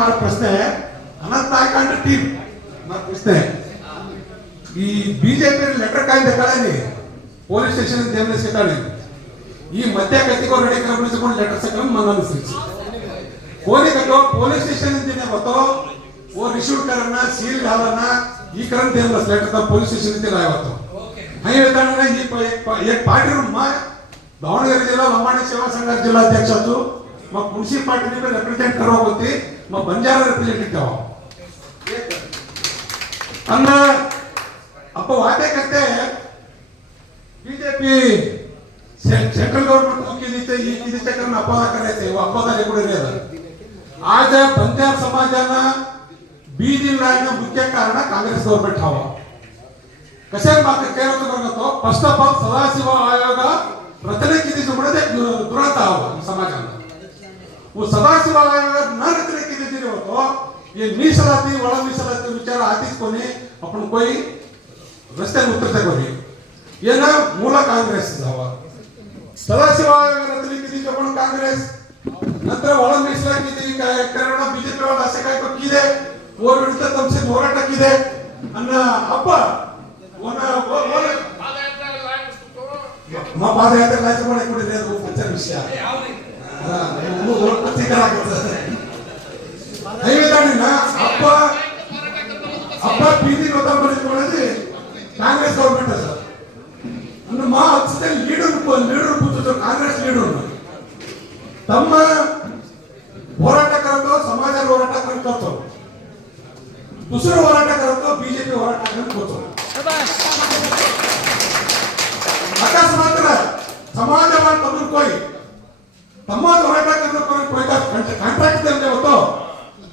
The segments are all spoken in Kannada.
हमारा प्रश्न है अनंत नायक अंड टीम हमारा प्रश्न है ಈ ಬಿಜೆಪಿ ಲೆಟರ್ ಕಾಯ್ದೆ ಕಳೆನಿ ಪೊಲೀಸ್ ಸ್ಟೇಷನ್ ದೇವನೇಶ ಕಳೆ ಈ ಮಧ್ಯ ಕತ್ತಿಗೋ ರೆಡಿ ಕಮಿಸಿಕೊಂಡು ಲೆಟರ್ ಸಕಲ मंगल कोने का पुलिस स्टेशन इंदिने बतो वो रिसीव करना सील डालना ये करन देवस लेटर का पुलिस स्टेशन इंदे लाया बतो हाय वेताना एक पार्टी रूम मा दावणगेरे जिल्हा लंबाणी सेवा संघ जिल्हाध्यक्ष तो मग म्युनिसिपालिटी में रिप्रेजेंट करवा होती मग बंजारा रिप्रेजेंटेटिव अन्ना अब वादे करते हैं बीजेपी सेंट्रल गवर्नमेंट को की नीचे करना अपवाद करायचे अपवाद रेकॉर्ड रेदा आज बंजारा समाजाला बीदी लायना मुख्य कारण कांग्रेस गवर्नमेंट हवा कशा बात केरळ तो फर्स्ट ऑफ ऑल सदाशिव आयोग रचने किती जुमडे दुरात हवा समाजाला वो सदाशिव आयोग न रचने किती दिले होतो ये मीಸಲಾತಿ ಒಳ मीಸಲಾತಿ ವಿಚಾರ ಆತಿಸ್కొని आपण कोई रस्ते उतरते कोणी येना मूल कांग्रेस हवा सदाशिव आयोग रचने किती आपण कांग्रेस नंतर ಒಳ मीಸಲಾತಿ किती काय करणं बीजेपी वाला असे काय किदे वो विरुद्ध तुमसे ಹೋರಾಟ किदे ಅನ್ನ ಅಪ್ಪ ಓನ ಪಾದಯಾತ್ರೆ लायचं पण कुठे रे वो विचार विषय वो प्रति करायचं ना अप्पा बीदी होता म्हणजे कांग्रेस गवर्नमेंट असं आणि मा असते लीडर पुतो कांग्रेस लीडर तಮ್ಮ ಹೋರಾಟ करतो समाज ಹೋರಾಟ करतो दुसरं ಹೋರಾಟ करतो बीजेपी ಹೋರಾಟ करतो अकस्मात समाजवाद तमुन कोई तಮ್ಮ ಹೋರಾಟ करतो कोई का कॉन्ट्रैक्ट देते होतो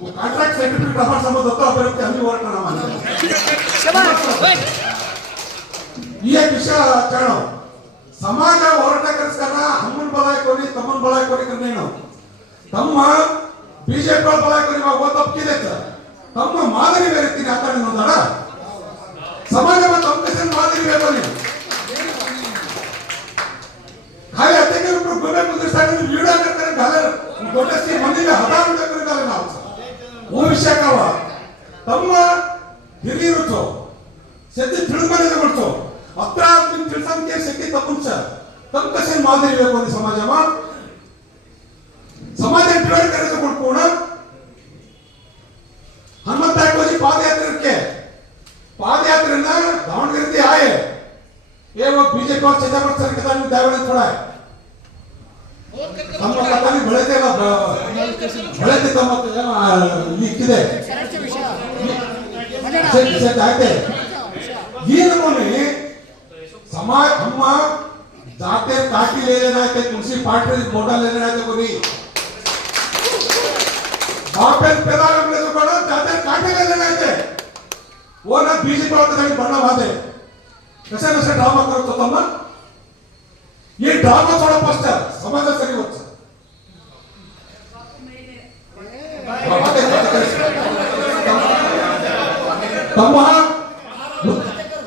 वो कॉन्ट्रैक्ट सर्टिफिकेट आपण समज होतो अभिवृत्ती आम्ही होराಟ ना मानतो ये विषय काढो समाज ಹೋರಾಟ करताना हमन बलाय कोणी तमन बलाय कोणी करणे ना तಮ್ಮ बीजेपी बलाय कोणी मग वो तब किदेत तಮ್ಮ ಮಾದರಿ ವ್ಯಕ್ತಿನ ಆತನ ನೋಡಾಡ ಸಮಾಜವ ತಮ್ಮ ಕಸೆ ಮಾದರಿ ವ್ಯಕ್ತಿನ खाली आते के ऊपर गोमे मुद्रिस्तान में वीडियो करते घाले गोटे से मंदिर में हजार रुपये कर घाले ना वो विषय का हुआ तಮ್ಮ हिरिरुचो सेती तिळमने जगडतो 11 दिन तिळसम के शक्ती तपुंच तम कसे मादरी वेकोनी समाजामा समाज डिवाइड करायचं कोण हनुमंतायकोजी पादयात्रेना दावणगेरे आहे ये वो बीजेपी और छत्रपति सरकार में दावणे थोड़ा है हम पता नहीं बड़े तम लिखिदे से जाते ये नमूने समाज हम जाते काटी ले लेना है तुलसी पार्टी मोटा ले लेना है कोई बापेन पैदा करने तो बड़ा जाते काटी ले लेना है वो ना बीजेपी और कहीं बना बाते कैसे कैसे ड्रामा करतो तಮ್ಮ ये ड्रामा थोड़ा पश्चात समाज सरी होता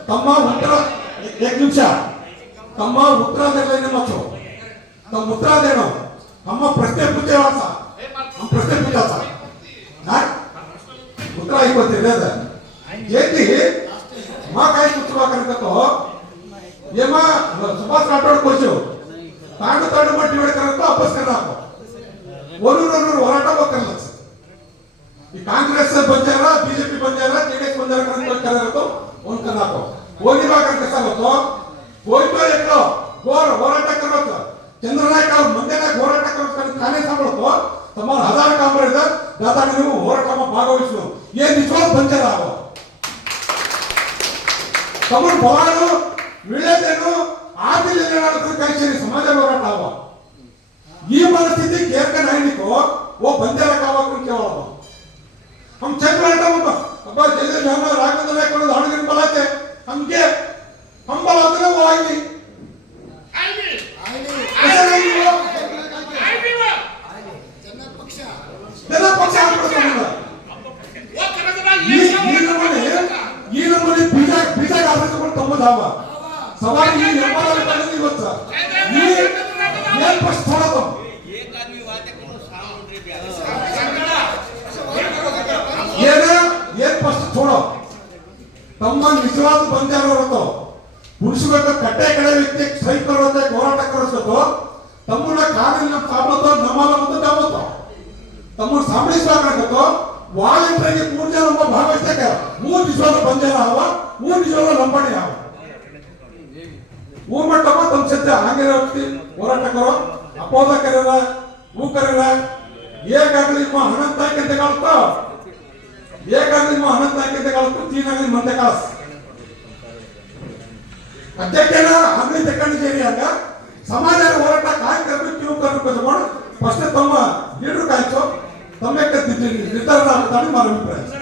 तಮ್ಮ उत्तर एक निमिष तಮ್ಮ उत्तर देने मत तम उत्तर देनो तಮ್ಮ प्रश्न पूछे वाला हम प्रश्न पूछा था ना उत्तर ही बोलते रहता ये थी माँ काय कुत्रा करता तो ये माँ सुभाष राठौड़ कोचो तांड मत डिवाइड करता वापस करना को वरुण होराटा वो करना ये कांग्रेस से बंजारा बीजेपी बंजारा जेडीएस बंजारा करना तो उन करना को वो नहीं बात करके सब तो कोई तो एक लो गोर होराटा करता चंद्रनायक और मंदेनायक होराटा करता खाने सांभळतो तुम्हारा हजार काम रहता दादा ने वो होराटा में भागवहिसलो ये निजवाद बंजारा हो तमन बवानो विळेदेनो आदिले नेनाडतो कायशेरी समाज होराಟ आवा ಈ ಪರಿಸ್ಥಿತಿ ಕೇರ್ಕ ನಾಯನಿಕೋ वो बंजारा कावा कोण केवळ हम चंद्रनायक अब जैसे हम राघवेंद्र नायक को दावणगेरे बलाते हमके हम बलाते वो आएंगे जन पक्ष ಈ ನಮ್ಮನೆ ಬೀಜ ಕಾಸಕೊಂಡು ತಮ್ಮದಾವ ಸವಾರಿ ಈ ಎಂಬಾದಲ್ಲಿ ಬಂದಿದೆ ಗೊತ್ತಾ ಈ ಏನ್ ಪ್ರಶ್ನೆ ಥೋड़ा तो एक आदमी बातें करो साउंड रे ನಿಜವಾದ ಬಂಜಾರವತ್ತು ಉಳಿಸಬೇಕು ಕಟ್ಟೆ ಕಡೆ ವ್ಯಕ್ತಿ ಸ್ಟ್ರೈಕ್ ಬರುತ್ತೆ ಹೋರಾಟ ಕರೆಸ್ಬೇಕು ತಮ್ಮನ್ನ ಕಾನೂನಿನ ಸಾಮರ್ಥ್ಯ ನಮ್ಮಲ್ಲ ಮತ್ತು ತಮ್ಮತ್ತು ತಮ್ಮನ್ನು ಸಂಬಳಿಸಬೇಕಾಗತ್ತು ವಾಲಂಟ್ರಿಗೆ 3 ಜನ ನಮ್ಮ ಭಾಗವಹಿಸಕ್ಕೆ 3 ನಿಜವಾದ ಬಂಜಾರ ಅವ 3 ನಿಜವಾದ ಲಂಬಾಣಿ ಅವ ಮಟ್ಟಮ್ಮ ತಮ್ಮ ಸತ್ಯ ಹಂಗಿರೋ ವ್ಯಕ್ತಿ ಹೋರಾಟಕರು ಅಪೋದ ಕರೀರ ಹೂ ಕರೀರ ಏಕಾಗಲಿ ನಿಮ್ಮ ಹಣಂತ ಹಾಕಂತ ಕಾಲುತ್ತೋ ಏಕಾಗಲಿ ನಿಮ್ಮ ಹಣಂತ ಹಾಕಂತ ಕಾಲುತ್ತೋ ತೀನಾಗಲಿ ಮಂದೆ ಕಾಲಸ್ ಅಧ್ಯಕ್ಷನ ಆಗಲಿ ತಕ್ಕೊಂಡಿದ್ದೀರಿ ಆಗ ಸಮಾಜ ಹೋರಾಟ ಕಾರ್ಯಕ್ರಮ ಯುವಕರನ್ನು ಕರೆದುಕೊಂಡು ಫಸ್ಟ್ ತಮ್ಮ ಲೀಡರ್ ಕಾಯ್ಸೋ ತಮ್ಮ ನಿರ್ಧಾರ ಮಾನ ಅಭಿಪ್ರಾಯ